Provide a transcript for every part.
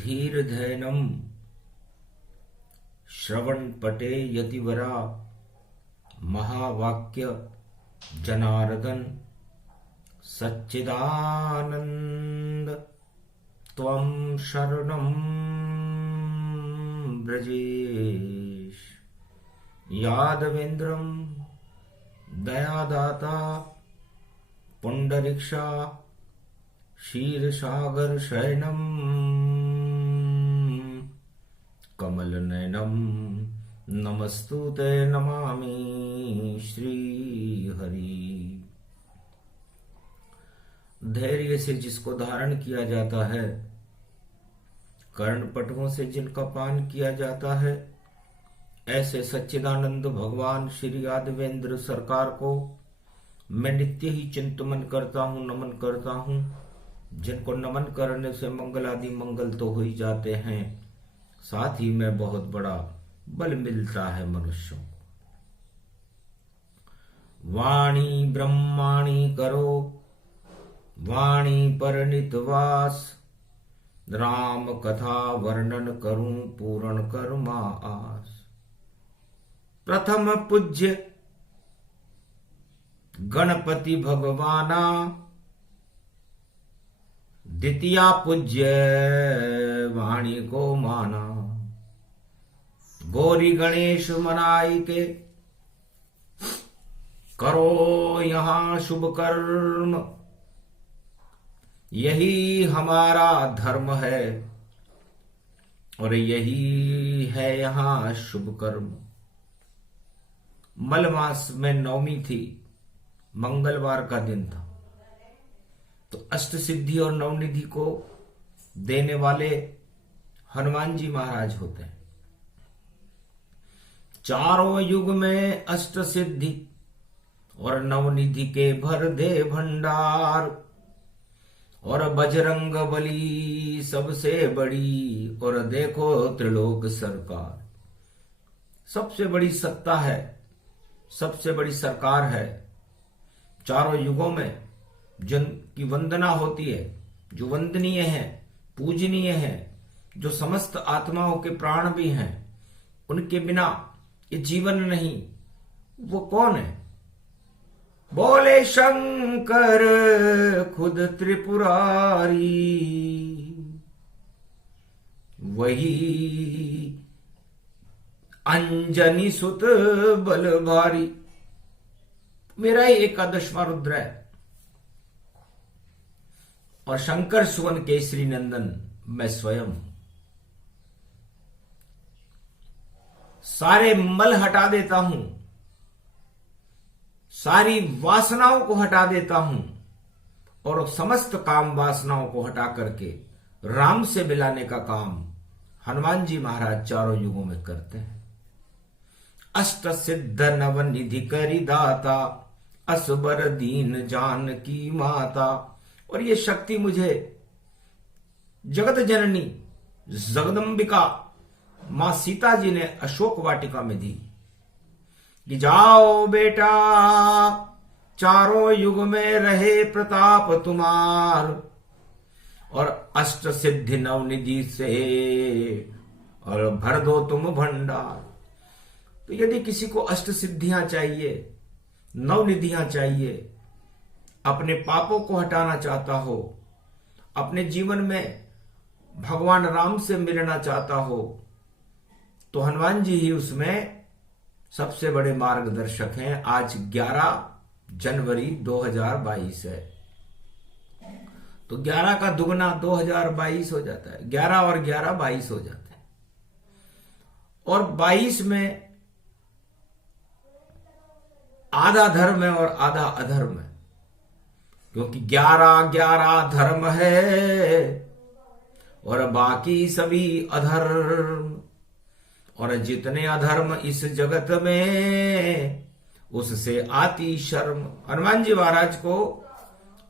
धीर धैनम श्रवण पटे यतिवरा महावाक्य जनार्दन सच्चिदानंद त्वं शरणं ब्रजेश यादवेन्द्रं दयादाता पुंडरीक्षा क्षीरसागर शयनम कमलनयनम नमस्तुते नमामि श्रीहरि। धैर्य से जिसको धारण किया जाता है, कर्णपटुओं से जिनका पान किया जाता है, ऐसे सच्चिदानंद भगवान श्री यादवेंद्र सरकार को मैं नित्य ही चिंतन करता हूँ, नमन करता हूँ। जिनको नमन करने से मंगल आदि मंगल तो हो ही जाते हैं, साथ ही में बहुत बड़ा बल मिलता है मनुष्यों को। वाणी ब्रह्माणी करो वाणी पर नितवास, राम कथा वर्णन करूं पूर्ण कर्मा आस। प्रथम पूज्य गणपति भगवाना, द्वितीया पूज्य वाणी को माना। गौरी गणेश मनाई के करो यहाँ शुभ कर्म, यही हमारा धर्म है और यही है यहाँ शुभ कर्म। मल मास में नवमी थी, मंगलवार का दिन था, तो अष्ट सिद्धि और नवनिधि को देने वाले हनुमान जी महाराज होते हैं। चारों युग में अष्ट सिद्धि और नवनिधि के भर दे भंडार, और बजरंग बली सबसे बड़ी, और देखो त्रिलोक सरकार। सबसे बड़ी सत्ता है, सबसे बड़ी सरकार है। चारों युगों में जिनकी वंदना होती है, जो वंदनीय है, पूजनीय है, जो समस्त आत्माओं के प्राण भी हैं, उनके बिना ये जीवन नहीं। वो कौन है? बोले शंकर खुद त्रिपुरारी, वही अंजनी सुत बल भारी। मेरा ही एकादशवां रुद्र है और शंकर सुवन केसरी नंदन मैं स्वयं हूं। सारे मल हटा देता हूं, सारी वासनाओं को हटा देता हूं और समस्त काम वासनाओं को हटा करके राम से मिलाने का काम हनुमान जी महाराज चारों युगों में करते हैं। अष्ट सिद्ध नव निधि करी दाता, असबर दीन जान की माता। और ये शक्ति मुझे जगत जननी जगदम्बिका मां सीता जी ने अशोक वाटिका में दी कि जाओ बेटा, चारों युग में रहे प्रताप तुम्हार, और अष्ट सिद्धि नवनिधि से और भर दो तुम भंडार। तो यदि किसी को अष्ट सिद्धियां चाहिए, नवनिधियां चाहिए, अपने पापों को हटाना चाहता हो, अपने जीवन में भगवान राम से मिलना चाहता हो, तो हनुमान जी ही उसमें सबसे बड़े मार्गदर्शक हैं। आज 11 जनवरी 2022 है, तो 11 का दुगना 2022 हो जाता है। 11 और 11 22 हो जाते हैं, और 22 में आधा धर्म है और आधा अधर्म है, क्योंकि 11 धर्म है और बाकी सभी अधर्म। और जितने अधर्म इस जगत में, उससे आती शर्म। हनुमान जी महाराज को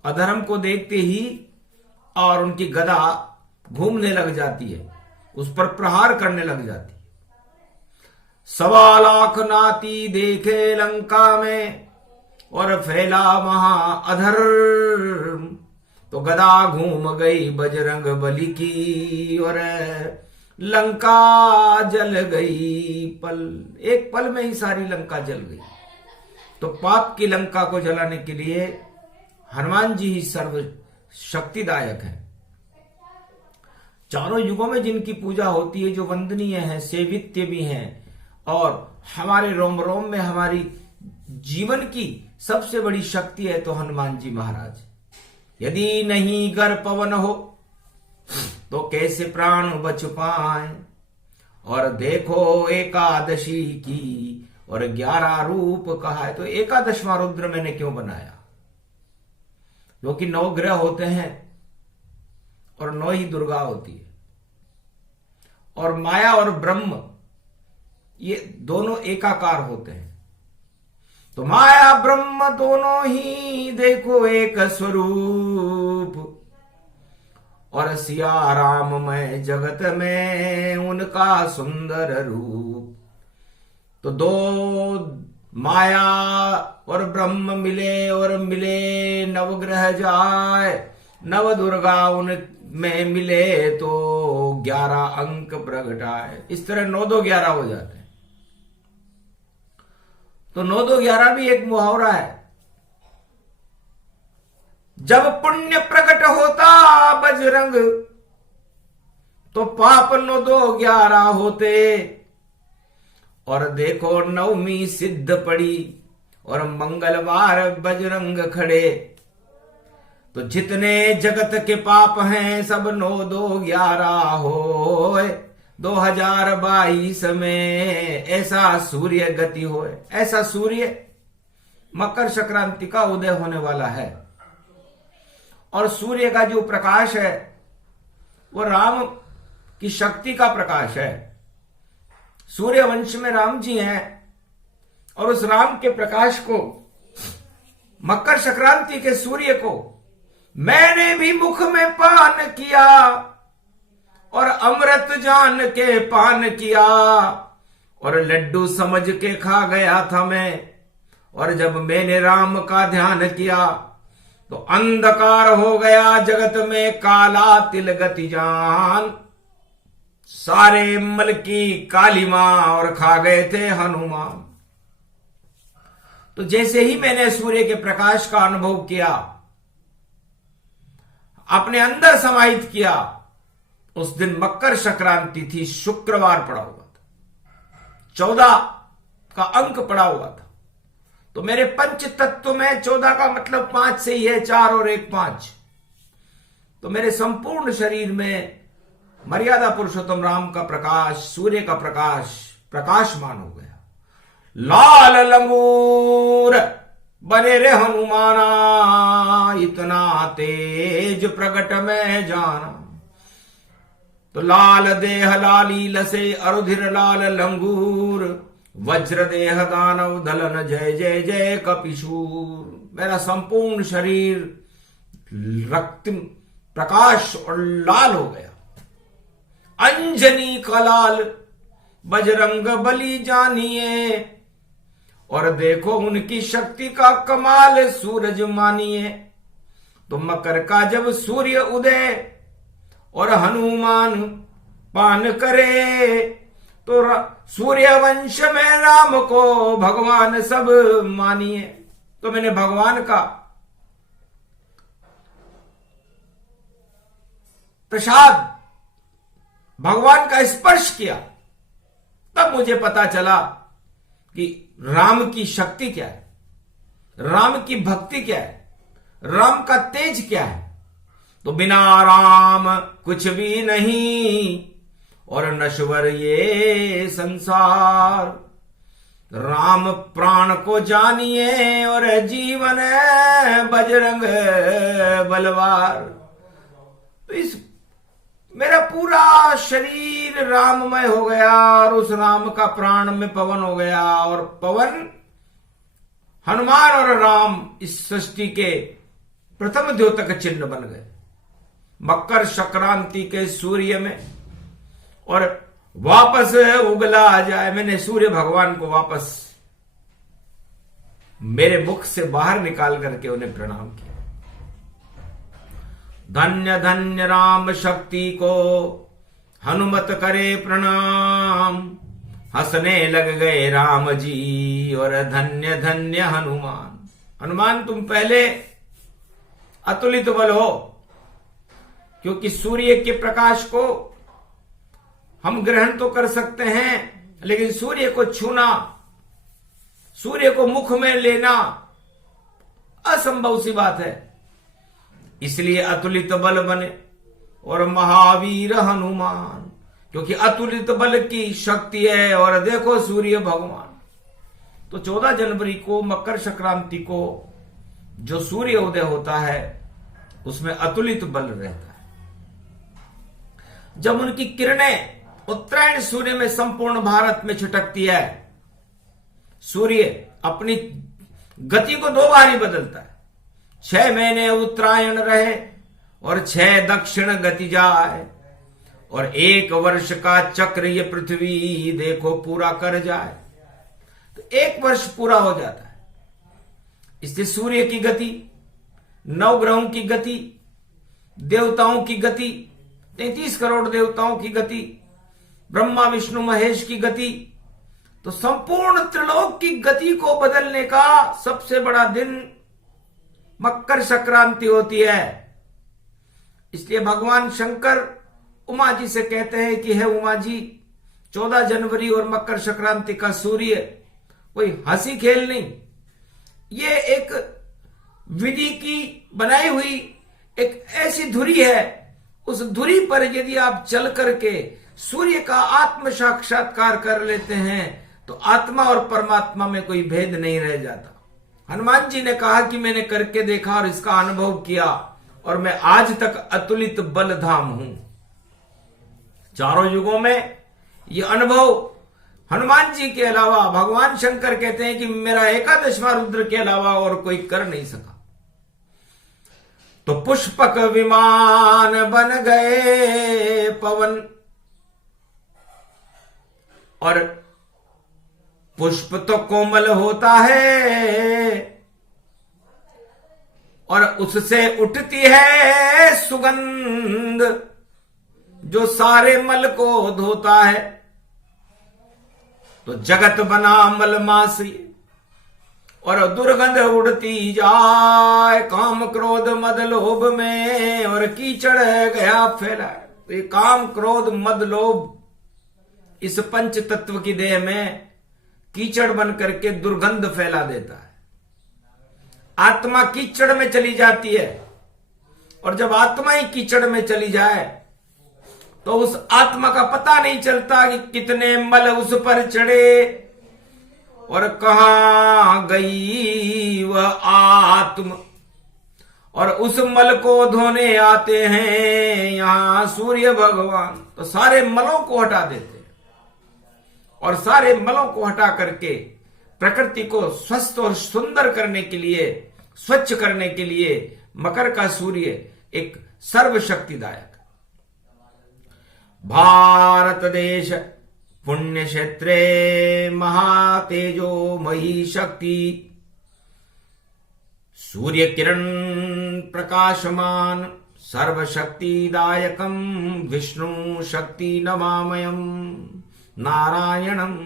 अधर्म को देखते ही और उनकी गदा घूमने लग जाती है, उस पर प्रहार करने लग जाती है। 1.25 लाख नाती देखे लंका में और फैला महा अधर्म, तो गदा घूम गई बजरंग बली की और लंका जल गई पल। एक पल में ही सारी लंका जल गई। तो पाप की लंका को जलाने के लिए हनुमान जी ही सर्व शक्तिदायक है। चारों युगों में जिनकी पूजा होती है, जो वंदनीय है, सेवित्य भी है, और हमारे रोम रोम में हमारी जीवन की सबसे बड़ी शक्ति है, तो हनुमान जी महाराज। यदि नहीं गर पवन हो तो कैसे प्राण बच पाए। और देखो एकादशी की और 11 रूप कहा है। तो 11वां रुद्र मैंने क्यों बनाया? क्योंकि 9 ग्रह होते हैं और 9 ही दुर्गा होती है। और माया और ब्रह्म ये दोनों एकाकार होते हैं। तो माया ब्रह्म दोनों ही देखो एक स्वरूप। और सिया राममय जगत में उनका सुंदर रूप। तो दो माया और ब्रह्म मिले और मिले नवग्रह जाए, नव दुर्गा उनमें मिले तो 11 अंक प्रगटाए। इस तरह 9 2 11 हो जाते हैं। तो 9 2 11 भी एक मुहावरा है। जब पुण्य प्रकट होता बजरंग तो पाप 9 2 11 होते। और देखो नवमी सिद्ध पड़ी और मंगलवार बजरंग खड़े। तो जितने जगत के पाप हैं सब 9 2 11 होए। 2022 में ऐसा सूर्य गति होए। ऐसा सूर्य मकर संक्रांति का उदय होने वाला है। और सूर्य का जो प्रकाश है वो राम की शक्ति का प्रकाश है। सूर्य वंश में राम जी हैं और उस राम के प्रकाश को, मकर संक्रांति के सूर्य को मैंने भी मुख में पान किया और अमृत जान के पान किया। और लड्डू समझ के खा गया था मैं। और जब मैंने राम का ध्यान किया तो अंधकार हो गया जगत में काला तिल गति जान। सारे मल की काली मां और खा गए थे हनुमान। तो जैसे ही मैंने सूर्य के प्रकाश का अनुभव किया, अपने अंदर समाहित किया, उस दिन मकर संक्रांति थी, शुक्रवार पड़ा हुआ था, 14 का अंक पड़ा हुआ था। तो मेरे पंच तत्व में 14 का मतलब 5 से ही है, 4 और 1 5। तो मेरे संपूर्ण शरीर में मर्यादा पुरुषोत्तम राम का प्रकाश, सूर्य का प्रकाश प्रकाशमान हो गया। लाल लंगूर बने रे हनुमाना, इतना तेज प्रगट में जाना। तो लाल देह लाली लसे अरुधिर लाल लंगूर, वज्र देह दानव दलन जय जय जय कपिशूर। मेरा संपूर्ण शरीर रक्त प्रकाश और लाल हो गया। अंजनी का लाल बजरंग बली जानिए। और देखो उनकी शक्ति का कमाल सूरज मानिए। तो मकर का जब सूर्य उदय और हनुमान पान करे, तो सूर्य वंश में राम को भगवान सब मानिए। तो मैंने भगवान का प्रसाद, भगवान का स्पर्श किया, तब मुझे पता चला कि राम की शक्ति क्या है, राम की भक्ति क्या है, राम का तेज क्या है। तो बिना राम कुछ भी नहीं और नश्वर ये संसार। राम प्राण को जानिए और जीवन बजरंग बलवार। तो इस मेरा पूरा शरीर राममय हो गया और उस राम का प्राण में पवन हो गया। और पवन हनुमान और राम इस सृष्टि के प्रथम द्योतक चिन्ह बन गए मकर संक्रांति के सूर्य में। और वापस उगला आ जाए, मैंने सूर्य भगवान को वापस मेरे मुख से बाहर निकाल करके उन्हें प्रणाम किया। धन्य धन्य राम शक्ति को हनुमत करे प्रणाम। हंसने लग गए राम जी और धन्य धन्य हनुमान। हनुमान तुम पहले अतुलित बल हो, क्योंकि सूर्य के प्रकाश को हम ग्रहण तो कर सकते हैं, लेकिन सूर्य को छूना, सूर्य को मुख में लेना असंभव सी बात है। इसलिए अतुलित बल बने और महावीर हनुमान, क्योंकि अतुलित बल की शक्ति है। और देखो सूर्य भगवान, तो 14 जनवरी को मकर संक्रांति को जो सूर्य उदय होता है उसमें अतुलित बल रहता है। जब उनकी किरणें उत्तरायण सूर्य में संपूर्ण भारत में छिटकती है, सूर्य अपनी गति को 2 बार ही बदलता है। 6 महीने उत्तरायण रहे और 6 दक्षिण गति जाए, और 1 वर्ष का चक्र ये पृथ्वी देखो पूरा कर जाए, तो 1 वर्ष पूरा हो जाता है। इसलिए सूर्य की गति, 9 ग्रहों की गति, देवताओं की गति, 33 करोड़ देवताओं की गति, ब्रह्मा विष्णु महेश की गति, तो संपूर्ण त्रिलोक की गति को बदलने का सबसे बड़ा दिन मकर संक्रांति होती है। इसलिए भगवान शंकर उमा जी से कहते हैं कि हे उमा जी, 14 जनवरी और मकर संक्रांति का सूर्य कोई हंसी खेल नहीं, ये एक विधि की बनाई हुई एक ऐसी धुरी है। उस धुरी पर यदि आप चल करके सूर्य का आत्म साक्षात्कार कर लेते हैं तो आत्मा और परमात्मा में कोई भेद नहीं रह जाता। हनुमान जी ने कहा कि मैंने करके देखा और इसका अनुभव किया, और मैं आज तक अतुलित बलधाम हूं। चारों युगों में यह अनुभव हनुमान जी के अलावा भगवान शंकर कहते हैं कि मेरा 11वां रुद्र के अलावा और कोई कर नहीं सका। तो पुष्पक विमान बन गए पवन, और पुष्प तो कोमल होता है और उससे उठती है सुगंध जो सारे मल को धोता है। तो जगत बना मलमासी और दुर्गंध उड़ती जाए, काम क्रोध मद लोभ में और कीचड़ गया फैला। तो ये काम क्रोध मद लोभ इस पंच तत्व की देह में कीचड़ बन करके दुर्गंध फैला देता है। आत्मा कीचड़ में चली जाती है, और जब आत्मा ही कीचड़ में चली जाए तो उस आत्मा का पता नहीं चलता कि कितने मल उस पर चढ़े और कहां गई वह आत्मा। और उस मल को धोने आते हैं यहां सूर्य भगवान, तो सारे मलों को हटा देते हैं, और सारे मलों को हटा करके प्रकृति को स्वस्थ और सुंदर करने के लिए, स्वच्छ करने के लिए मकर का सूर्य एक सर्वशक्तिदायक। भारत देश पुण्य क्षेत्रे महातेजो मही शक्ति, सूर्य किरण प्रकाशमान सर्वशक्तिदायकम विष्णु शक्ति नमामयम। नारायणम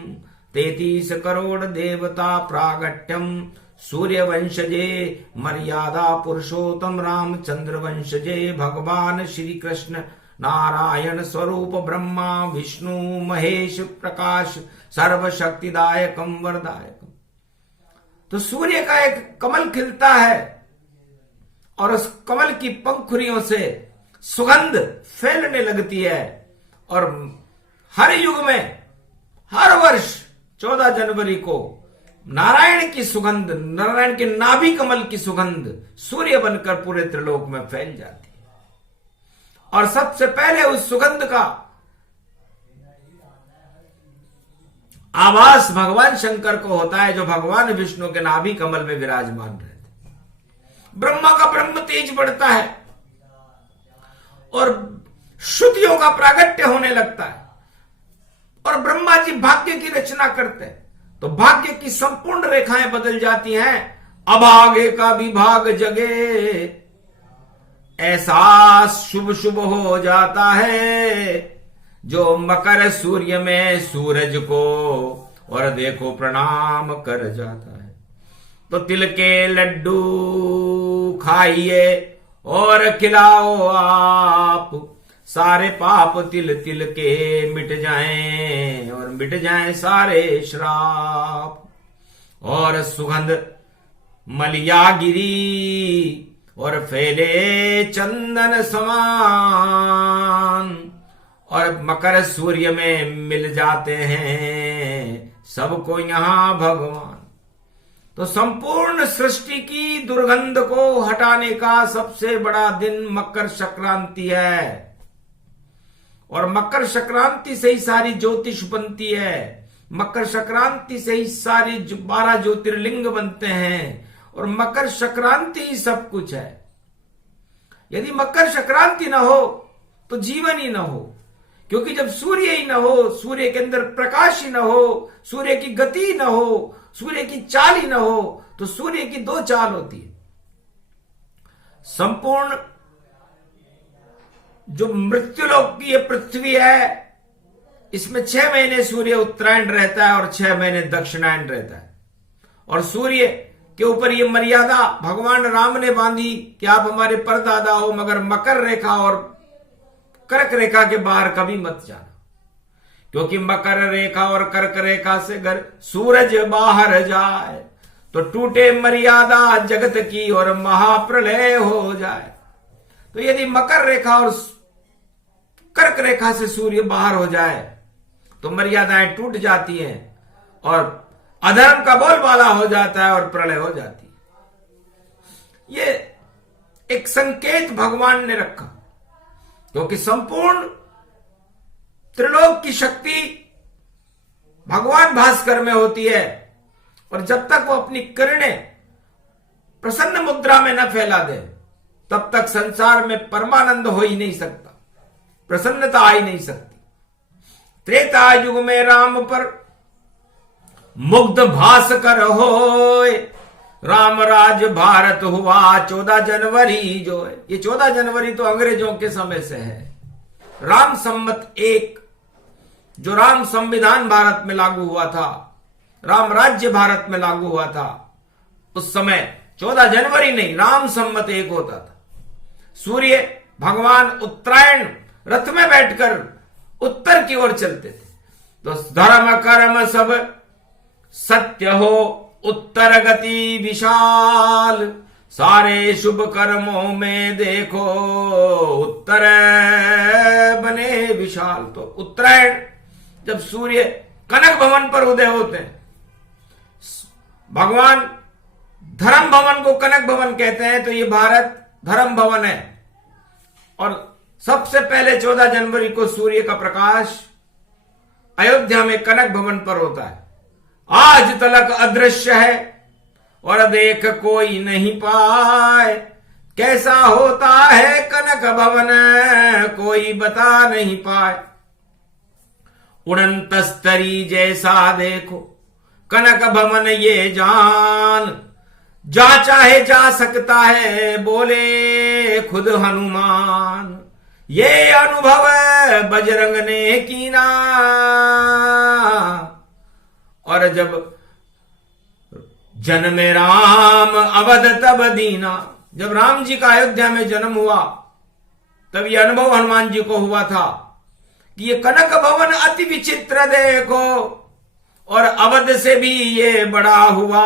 33 करोड़ देवता प्रागट्यम, सूर्य वंशजे मर्यादा पुरुषोत्तम रामचंद्र वंशजे भगवान श्री कृष्ण नारायण स्वरूप ब्रह्मा विष्णु महेश प्रकाश सर्वशक्तिदायकम वरदायकम। तो सूर्य का एक कमल खिलता है और उस कमल की पंखुड़ियों से सुगंध फैलने लगती है, और हर युग में हर वर्ष 14 जनवरी को नारायण की सुगंध, नारायण के नाभि कमल की सुगंध सूर्य बनकर पूरे त्रिलोक में फैल जाती है। और सबसे पहले उस सुगंध का आभास भगवान शंकर को होता है, जो भगवान विष्णु के नाभि कमल में विराजमान रहते। ब्रह्मा का ब्रह्म तेज बढ़ता है और श्रुतियों का प्रागट्य होने लगता है, और ब्रह्मा जी भाग्य की रचना करते हैं, तो भाग्य की संपूर्ण रेखाएं बदल जाती हैं। अभागे का विभाग जगे, ऐसा शुभ शुभ हो जाता है जो मकर सूर्य में सूरज को और देखो प्रणाम कर जाता है। तो तिल के लड्डू खाइए और खिलाओ आप, सारे पाप तिल तिल के मिट जाएं और मिट जाएं सारे श्राप। और सुगंध मलियागिरी और फैले चंदन समान, और मकर सूर्य में मिल जाते हैं सबको यहां भगवान। तो संपूर्ण सृष्टि की दुर्गंध को हटाने का सबसे बड़ा दिन मकर संक्रांति है, और मकर संक्रांति से ही सारी ज्योतिष बनती है, मकर संक्रांति से ही सारी 12 ज्योतिर्लिंग बनते हैं, और मकर संक्रांति ही सब कुछ है। यदि मकर संक्रांति ना हो तो जीवन ही ना हो, क्योंकि जब सूर्य ही ना हो, सूर्य के अंदर प्रकाश ही ना हो, सूर्य की गति ना हो, सूर्य की चाल ही ना हो, तो सूर्य की 2 चाल होती है। संपूर्ण जो मृत्युलोक की ये पृथ्वी है, इसमें 6 महीने सूर्य उत्तरायण रहता है और 6 महीने दक्षिणायन रहता है। और सूर्य के ऊपर ये मर्यादा भगवान राम ने बांधी कि आप हमारे परदादा हो, मगर मकर रेखा और कर्क रेखा के बाहर कभी मत जाना, क्योंकि मकर रेखा और कर्क रेखा से अगर सूरज बाहर जाए तो टूटे मर्यादा जगत की और महाप्रलय हो जाए। तो यदि मकर रेखा और कर्क रेखा से सूर्य बाहर हो जाए तो मर्यादाएं टूट जाती हैं और अधर्म का बोलबाला हो जाता है और प्रलय हो जाती है। ये एक संकेत भगवान ने रखा, क्योंकि संपूर्ण त्रिलोक की शक्ति भगवान भास्कर में होती है, और जब तक वो अपनी किरणें प्रसन्न मुद्रा में न फैला दे तब तक संसार में परमानंद हो ही नहीं सकता, प्रसन्नता आ ही नहीं सकती। त्रेता युग में राम पर मुग्ध भास्कर होए, राम राज भारत हुआ 14 जनवरी जो है। ये 14 जनवरी तो अंग्रेजों के समय से है। राम संवत 1 जो राम संविधान भारत में लागू हुआ था, राम राज्य भारत में लागू हुआ था, उस समय 14 जनवरी नहीं, राम संवत 1 होता था। सूर्य भगवान उत्तरायण रथ में बैठकर उत्तर की ओर चलते थे। तो धर्म कर्म सब सत्य हो, उत्तर गति विशाल, सारे शुभ कर्मों में देखो उत्तर बने विशाल। तो उत्तरायण जब सूर्य कनक भवन पर उदय होते हैं, भगवान धर्म भवन को कनक भवन कहते हैं, तो ये भारत धर्म भवन है। और सबसे पहले 14 जनवरी को सूर्य का प्रकाश अयोध्या में कनक भवन पर होता है। आज तलक अदृश्य है और देख कोई नहीं पाए, कैसा होता है कनक भवन कोई बता नहीं पाए। उड़ंत स्तरी जैसा देखो कनक भवन ये जान, जा चाहे जा सकता है बोले खुद हनुमान। ये अनुभव बजरंग ने कीना, और जब जन्मे राम अवध तब दीना, जब राम जी का अयोध्या में जन्म हुआ तब ये अनुभव हनुमान जी को हुआ था कि ये कनक भवन अति विचित्र देखो, और अवध से भी ये बड़ा हुआ,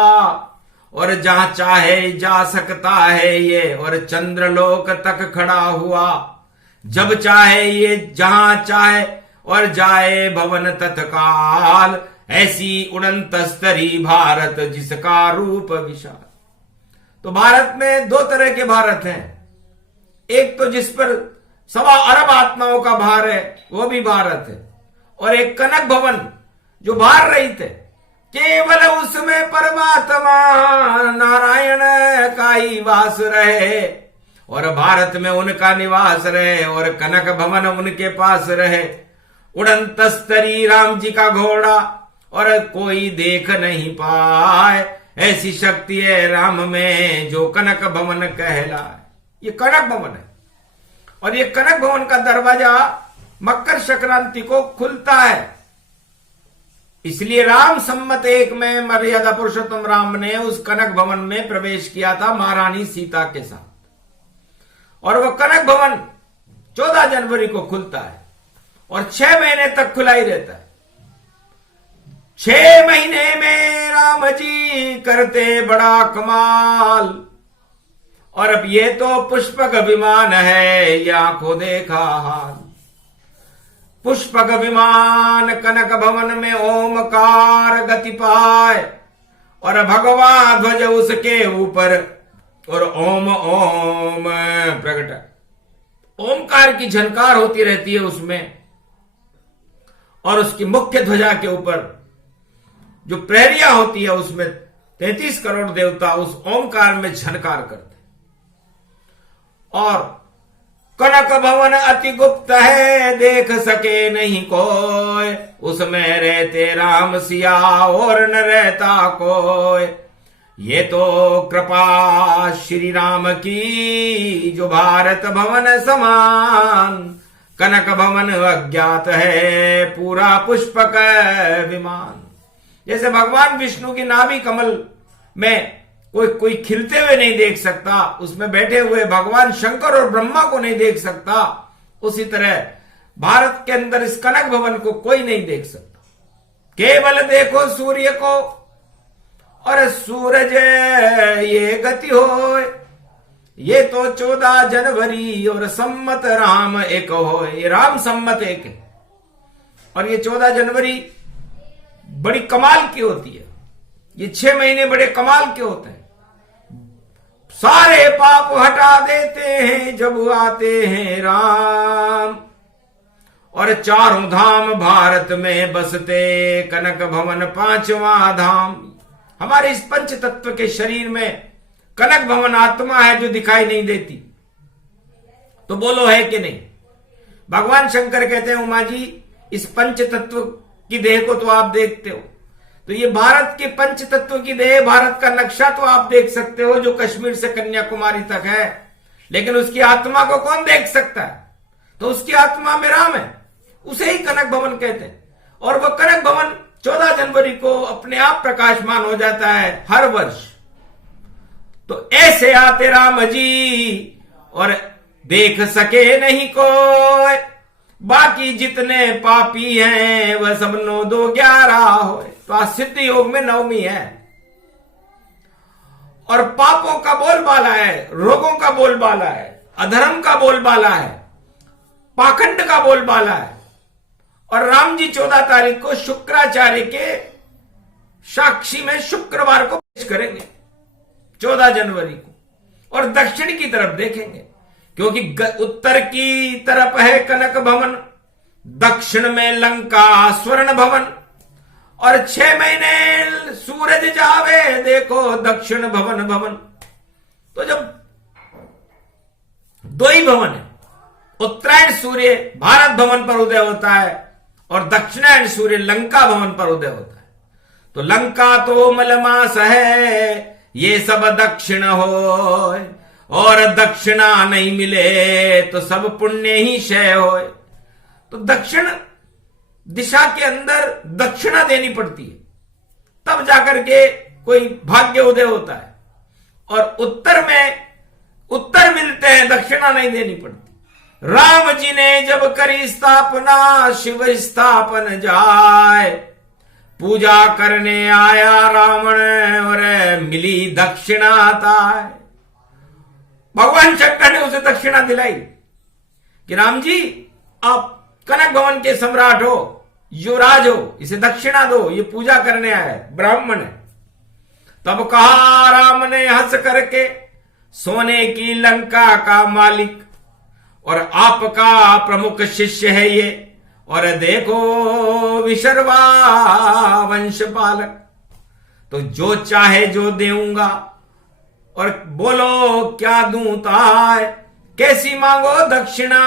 और जहां चाहे जा सकता है ये, और चंद्रलोक तक खड़ा हुआ। जब चाहे ये जहां चाहे और जाए भवन तत्काल, ऐसी उड़ंत स्तरी भारत जिसका रूप विशाल। तो भारत में 2 तरह के भारत हैं, एक तो जिस पर 1.25 अरब आत्माओं का भार है वो भी भारत है, और एक कनक भवन जो भार रहित है, केवल उसमें परमात्मा नारायण का ही वास रहे, और भारत में उनका निवास रहे, और कनक भवन उनके पास रहे। उड़ंत स्तरी राम जी का घोड़ा और कोई देख नहीं पाए, ऐसी शक्ति है राम में जो कनक भवन कहलाए। ये कनक भवन है। और ये कनक भवन का दरवाजा मकर संक्रांति को खुलता है। इसलिए राम संमत 1 में मर्यादा पुरुषोत्तम राम ने उस कनक भवन में प्रवेश किया था महारानी सीता के साथ, और वह कनक भवन 14 जनवरी को खुलता है और 6 महीने तक खुला ही रहता है। 6 महीने में राम जी करते बड़ा कमाल। और अब ये तो पुष्पक विमान है, ये आंखों देखा हाल। पुष्पक विमान कनक भवन में ओमकार गति पाए, और भगवा ध्वज उसके ऊपर, और ओम ओम प्रकट। ओमकार की झनकार होती रहती है उसमें, और उसकी मुख्य ध्वजा के ऊपर जो प्रहरिया होती है उसमें 33 करोड़ देवता उस ओमकार में झनकार करते। और कनक भवन अति गुप्त है, देख सके नहीं कोई, उसमें रहते राम सिया और न रहता कोई। ये तो कृपा श्री राम की, जो भारत भवन समान। कनक भवन अज्ञात है, पूरा पुष्पक विमान। जैसे भगवान विष्णु की नाभि कमल में कोई खिलते हुए नहीं देख सकता, उसमें बैठे हुए भगवान शंकर और ब्रह्मा को नहीं देख सकता, उसी तरह भारत के अंदर इस कनक भवन को कोई नहीं देख सकता। केवल देखो सूर्य को, और सूरज ये गति हो। ये तो 14 जनवरी और सम्मत राम 1 हो। ये राम सम्मत 1 है, और ये 14 जनवरी बड़ी कमाल की होती है। ये 6 महीने बड़े कमाल के होते हैं। सारे पाप हटा देते हैं जब आते हैं राम, और 4 धाम भारत में बसते, कनक भवन 5वां धाम। हमारे इस पंच तत्व के शरीर में कनक भवन आत्मा है जो दिखाई नहीं देती। तो बोलो है कि नहीं? भगवान शंकर कहते हैं उमा जी, इस पंच तत्व की देह को तो आप देखते हो, तो ये भारत के पंच तत्व की देह, भारत का नक्शा तो आप देख सकते हो जो कश्मीर से कन्याकुमारी तक है, लेकिन उसकी आत्मा को कौन देख सकता है? तो उसकी आत्मा में राम है, उसे ही कनक भवन कहते हैं। और वह कनक भवन 14 जनवरी को अपने आप प्रकाशमान हो जाता है हर वर्ष। तो ऐसे आते राम जी, और देख सके नहीं कोई, बाकी जितने पापी हैं वह सब 9 2 11 हो। तो आज सिद्ध योग में 9वीं है, और पापों का बोलबाला है, रोगों का बोलबाला है, अधर्म का बोलबाला है, पाखंड का बोलबाला है। और राम जी 14 तारीख को शुक्राचार्य के साक्षी में शुक्रवार को पेश करेंगे 14 जनवरी को, और दक्षिण की तरफ देखेंगे, क्योंकि उत्तर की तरफ है कनक भवन, दक्षिण में लंका स्वर्ण भवन। और 6 महीने सूरज जावे देखो दक्षिण भवन भवन। तो जब 2 ही भवन है, उत्तरायण सूर्य भारत भवन पर उदय होता है और दक्षिणायन सूर्य लंका भवन पर उदय होता है। तो लंका तो मलमास है, ये सब दक्षिण हो, और दक्षिणा नहीं मिले तो सब पुण्य ही क्षय हो। तो दक्षिण दिशा के अंदर दक्षिणा देनी पड़ती है, तब जाकर के कोई भाग्य उदय होता है। और उत्तर में उत्तर मिलते हैं, दक्षिणा नहीं देनी पड़ती। राम जी ने जब करी स्थापना, शिव स्थापन जाए, पूजा करने आया रावण और मिली दक्षिणा ताय। भगवान शंकर ने उसे दक्षिणा दिलाई कि राम जी आप कनक भवन के सम्राट हो, युवराज हो, इसे दक्षिणा दो, ये पूजा करने आया है, ब्राह्मण है। तब कहा राम ने हंस करके, सोने की लंका का मालिक और आपका प्रमुख शिष्य है ये, और देखो विशर्वा वंश पालक, तो जो चाहे जो देऊंगा, और बोलो क्या दूं ताय, कैसी मांगो दक्षिणा,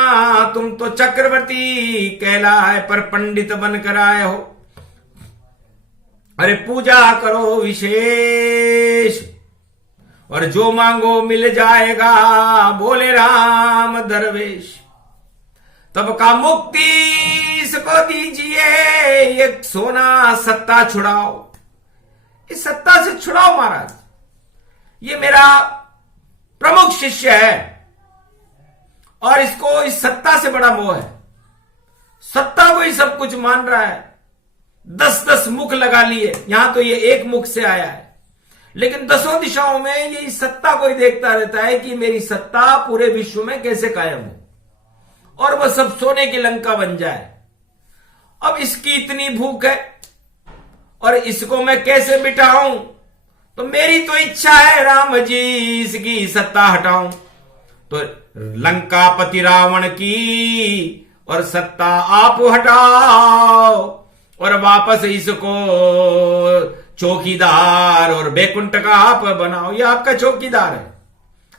तुम तो चक्रवर्ती कहलाए पर पंडित बनकर आए हो। अरे पूजा करो विशेष, और जो मांगो मिल जाएगा, बोले राम दरवेश। तब का मुक्ति इसको दीजिए, ये सोना सत्ता छुड़ाओ, इस सत्ता से छुड़ाओ महाराज, ये मेरा प्रमुख शिष्य है और इसको इस सत्ता से बड़ा मोह है, सत्ता को ही सब कुछ मान रहा है। 10-10 मुख लगा लिए, यहां तो ये एक मुख से आया है, लेकिन 10 दिशाओं में ये इस सत्ता को ही देखता रहता है कि मेरी सत्ता पूरे विश्व में कैसे कायम हो और वह सब सोने की लंका बन जाए। अब इसकी इतनी भूख है और इसको मैं कैसे बिठाऊं, तो मेरी तो इच्छा है राम जी इसकी सत्ता हटाऊं। तो लंकापति रावण की और सत्ता आप हटाओ और वापस इसको चौकीदार और बैकुंठ का आप बनाओ, ये आपका चौकीदार है,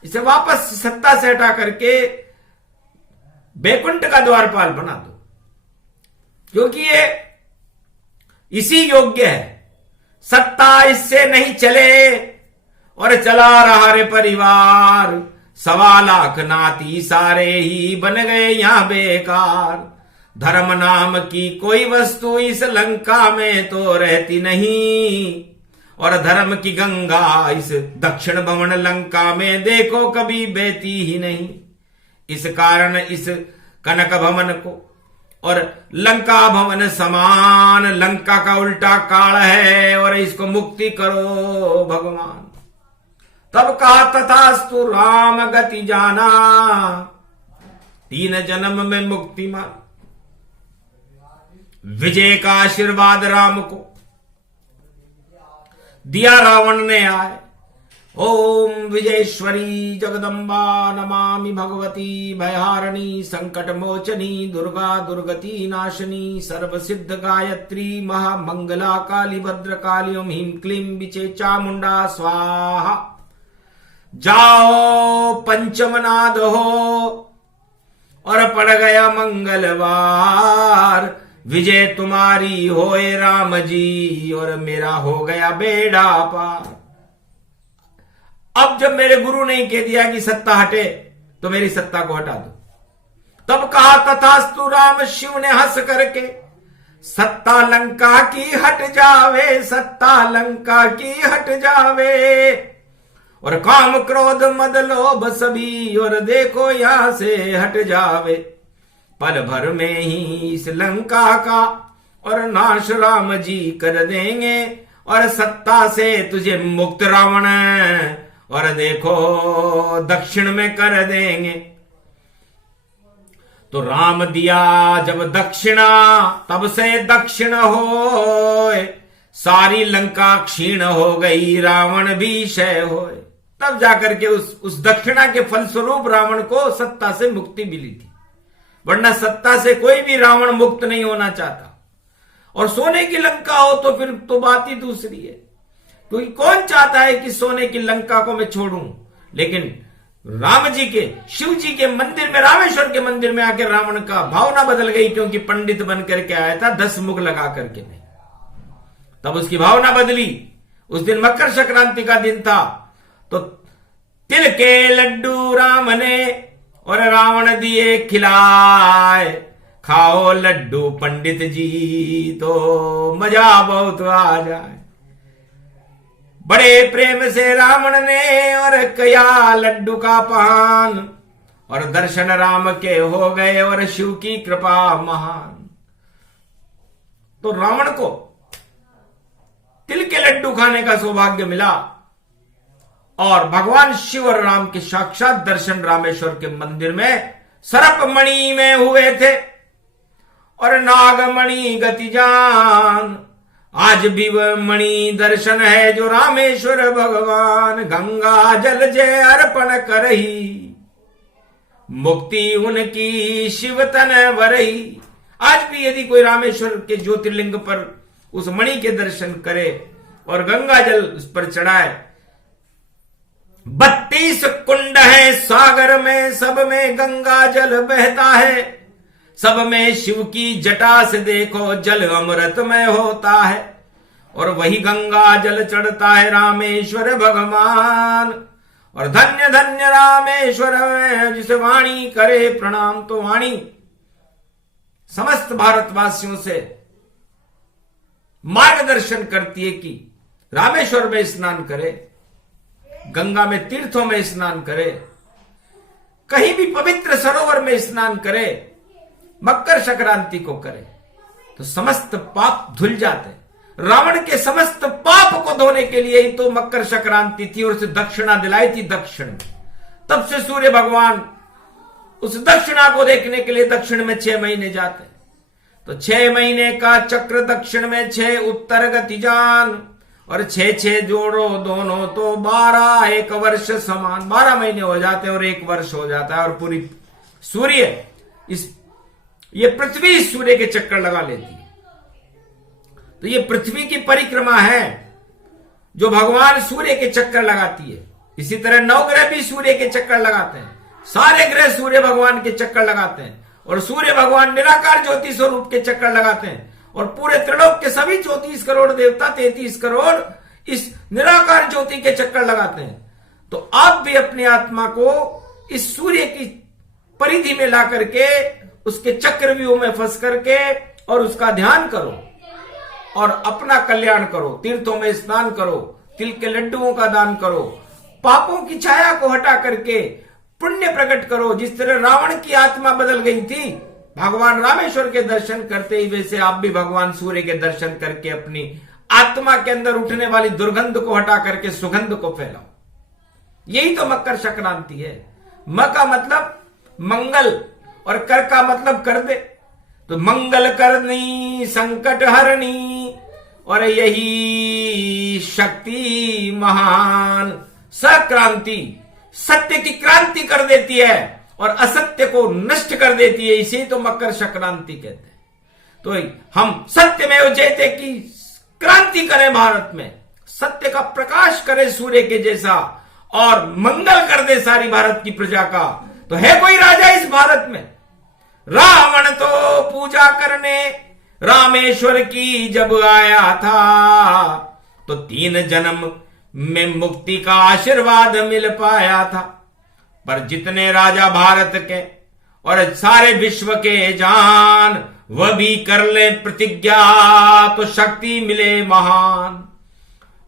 इसे वापस सत्ता से हटा करके बैकुंठ का द्वारपाल बना दो, क्योंकि ये इसी योग्य है। सत्ता इससे नहीं चले और चला रहा रे परिवार, 1.25 लाख नाती सारे ही बन गए यहां बेकार। धर्म नाम की कोई वस्तु इस लंका में तो रहती नहीं, और धर्म की गंगा इस दक्षिण भवन लंका में देखो कभी बहती ही नहीं। इस कारण इस कनक भवन को और लंका भवन समान लंका का उल्टा काल है और इसको मुक्ति करो भगवान। तब कहा तथास्तु राम गति जाना, 3 जन्म में मुक्ति मान। विजय का आशीर्वाद राम को दिया रावण ने आए। ओम विजयेश्वरी जगदम्बा नमामि भगवती भयहारिणी संकट मोचनी दुर्गा दुर्गति नाशिनी सर्व सिद्ध गायत्री महामंगला काली भद्रकाली ओम ह्रीं क्लीं विचे चामुंडा स्वाहा। जाओ पंचमनाद हो और पड़ गया मंगलवार, विजय तुम्हारी होए राम जी और मेरा हो गया बेड़ा पार। अब जब मेरे गुरु ने कह दिया कि सत्ता हटे तो मेरी सत्ता को हटा दो, तब कहा तथास्तु राम शिव ने हंस करके, सत्ता लंका की हट जावे, सत्ता लंका की हट जावे, और काम क्रोध मद लोभ सभी और देखो यहां से हट जावे। पल भर में ही इस लंका का और नाश राम जी कर देंगे और सत्ता से तुझे मुक्त रावण और देखो दक्षिण में कर देंगे। तो राम दिया जब दक्षिणा तब से दक्षिण होए, सारी लंका क्षीण हो गई रावण भी क्षय होए। तब जाकर के उस दक्षिणा के फलस्वरूप रावण को सत्ता से मुक्ति मिली थी, वरना सत्ता से कोई भी रावण मुक्त नहीं होना चाहता। और सोने की लंका हो तो फिर तो बात ही दूसरी है, क्योंकि कौन चाहता है कि सोने की लंका को मैं छोड़ूं। लेकिन राम जी के शिव जी के मंदिर में, रामेश्वर के मंदिर में आकर रावण का भावना बदल गई, क्योंकि पंडित बन करके आया था 10 मुख लगा करके नहीं। तब उसकी भावना बदली। उस दिन मकर संक्रांति का दिन था, तो तिल के लड्डू राम ने और रावण दिए खिलाए, खाओ लड्डू पंडित जी तो मजा बहुत आ जाए। बड़े प्रेम से रावण ने और किया लड्डू का पान, और दर्शन राम के हो गए और शिव की कृपा महान। तो रावण को तिल के लड्डू खाने का सौभाग्य मिला और भगवान शिव और राम के साक्षात दर्शन रामेश्वर के मंदिर में सर्पमणि में हुए थे। और नागमणि गति जान, आज भी वह मणि दर्शन है जो रामेश्वर भगवान गंगा जल जय अर्पण करही, मुक्ति उनकी शिव तन वरही। आज भी यदि कोई रामेश्वर के ज्योतिर्लिंग पर उस मणि के दर्शन करे और गंगा जल उस पर चढ़ाए, 32 कुंड है सागर में, सब में गंगा जल बहता है, सब में शिव की जटा से देखो जल अमृतमय होता है, और वही गंगा जल चढ़ता है रामेश्वर भगवान। और धन्य धन्य रामेश्वर जिसे वाणी करे प्रणाम। तो वाणी समस्त भारतवासियों से मार्गदर्शन करती है कि रामेश्वर में स्नान करे, गंगा में तीर्थों में स्नान करे, कहीं भी पवित्र सरोवर में स्नान करे, मकर संक्रांति को करे तो समस्त पाप धुल जाते हैं। रावण के समस्त पाप को धोने के लिए ही तो मकर संक्रांति थी और उसे दक्षिणा दिलाई थी दक्षिण में। तब से सूर्य भगवान उस दक्षिणा को देखने के लिए दक्षिण में 6 महीने जाते हैं। तो 6 महीने का चक्र दक्षिण में 6 उत्तर गति जान और 6 जोड़ो दोनों तो 12 एक वर्ष समान। 12 महीने हो जाते हैं और 1 वर्ष हो जाता है और पूरी सूर्य ये पृथ्वी सूर्य के चक्कर लगा लेती है। तो ये पृथ्वी की परिक्रमा है जो भगवान सूर्य के चक्कर लगाती है। इसी तरह 9 ग्रह भी सूर्य के चक्कर लगाते हैं, सारे ग्रह सूर्य भगवान के चक्कर लगाते हैं और सूर्य भगवान निराकार ज्योति स्वरूप के चक्कर लगाते हैं और पूरे त्रिलोक के सभी 34 करोड़ देवता 33 करोड़ इस निराकार ज्योति के चक्कर लगाते हैं। तो आप भी अपनी आत्मा को इस सूर्य की परिधि में ला करके उसके चक्रव्यूह में फंस करके और उसका ध्यान करो और अपना कल्याण करो। तीर्थों में स्नान करो, तिल के लड्डुओं का दान करो, पापों की छाया को हटा करके पुण्य प्रकट करो। जिस तरह रावण की आत्मा बदल गई थी भगवान रामेश्वर के दर्शन करते ही, वैसे आप भी भगवान सूर्य के दर्शन करके अपनी आत्मा के अंदर उठने वाली दुर्गंध को हटा करके सुगंध को फैलाओ। यही तो मकर संक्रांति है। म का मतलब मंगल और कर का मतलब कर दे, तो मंगल करनी संकट हरणी और यही शक्ति महान। सक्रांति सत्य की क्रांति कर देती है और असत्य को नष्ट कर देती है, इसे तो मकर संक्रांति कहते हैं। तो हम सत्य में जयते की क्रांति करें, भारत में सत्य का प्रकाश करें सूर्य के जैसा और मंगल कर दे सारी भारत की प्रजा का। तो है कोई राजा इस भारत में? रावण तो पूजा करने रामेश्वर की जब आया था तो 3 जन्म में मुक्ति का आशीर्वाद मिल पाया था। पर जितने राजा भारत के और सारे विश्व के जान वह भी कर ले प्रतिज्ञा तो शक्ति मिले महान।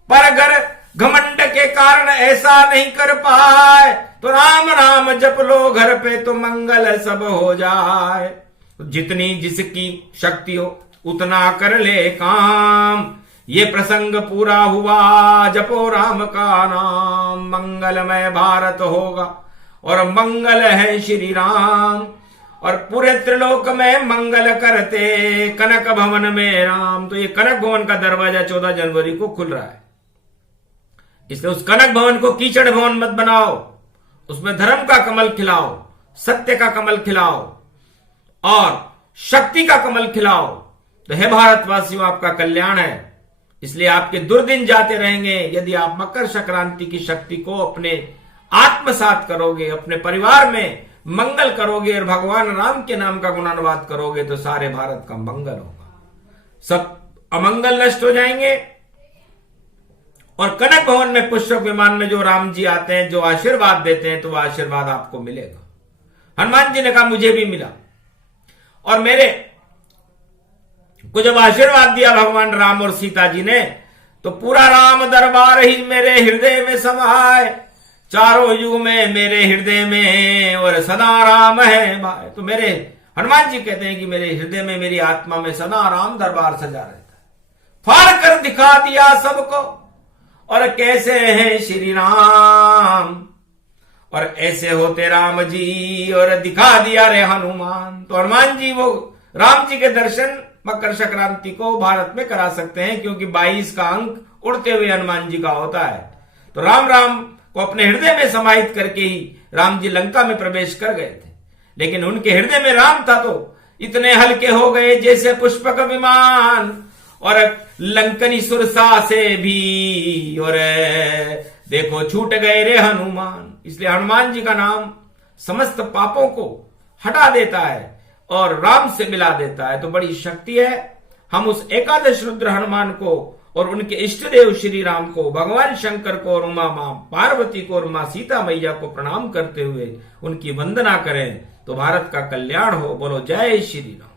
पर अगर घमंड के कारण ऐसा नहीं कर पाए तो राम राम जप लो घर पे तो मंगल सब हो जाए। जितनी जिसकी शक्ति हो उतना कर ले काम, ये प्रसंग पूरा हुआ जपो राम का नाम। मंगलमय भारत होगा और मंगल है श्री राम और पूरे त्रिलोक में मंगल करते कनक भवन में राम। तो ये कनक भवन का दरवाजा 14 जनवरी को खुल रहा है, इसलिए उस कनक भवन को कीचड़ भवन मत बनाओ, उसमें धर्म का कमल खिलाओ, सत्य का कमल खिलाओ और शक्ति का कमल खिलाओ। तो हे भारतवासियों, आपका कल्याण है, इसलिए आपके दुर्दिन जाते रहेंगे यदि आप मकर संक्रांति की शक्ति को अपने आत्मसात करोगे, अपने परिवार में मंगल करोगे और भगवान राम के नाम का गुणानुवाद करोगे तो सारे भारत का मंगल होगा, सब अमंगल नष्ट हो जाएंगे। और कनक भवन में पुष्पक विमान में जो राम जी आते हैं, जो आशीर्वाद देते हैं, तो वह आशीर्वाद आपको मिलेगा। हनुमान जी ने कहा मुझे भी मिला और मेरे को जब आशीर्वाद दिया भगवान राम और सीता जी ने तो पूरा राम दरबार ही मेरे हृदय में समाये, चारों युग में मेरे हृदय में और सदा राम है भाई। तो मेरे हनुमान जी कहते हैं कि मेरे हृदय में मेरी आत्मा में सदा राम दरबार सजा रहता है। फाड़ कर दिखा दिया सबको और कैसे हैं श्री राम और ऐसे होते राम जी और दिखा दिया रे हनुमान। तो हनुमान जी वो राम जी के दर्शन मकर संक्रांति को भारत में करा सकते हैं, क्योंकि 22 का अंक उड़ते हुए हनुमान जी का होता है। तो राम राम को अपने हृदय में समाहित करके ही राम जी लंका में प्रवेश कर गए थे, लेकिन उनके हृदय में राम था तो इतने हल्के हो गए जैसे पुष्पक विमान और लंकनी सुरसा से भी और देखो छूट गए रे हनुमान। इसलिए हनुमान जी का नाम समस्त पापों को हटा देता है और राम से मिला देता है। तो बड़ी शक्ति है। हम उस एकादश रुद्र हनुमान को और उनके इष्ट देव श्री राम को, भगवान शंकर को और उमा मां पार्वती को और मां सीता मैया को प्रणाम करते हुए उनकी वंदना करें तो भारत का कल्याण हो। बोलो जय श्री राम।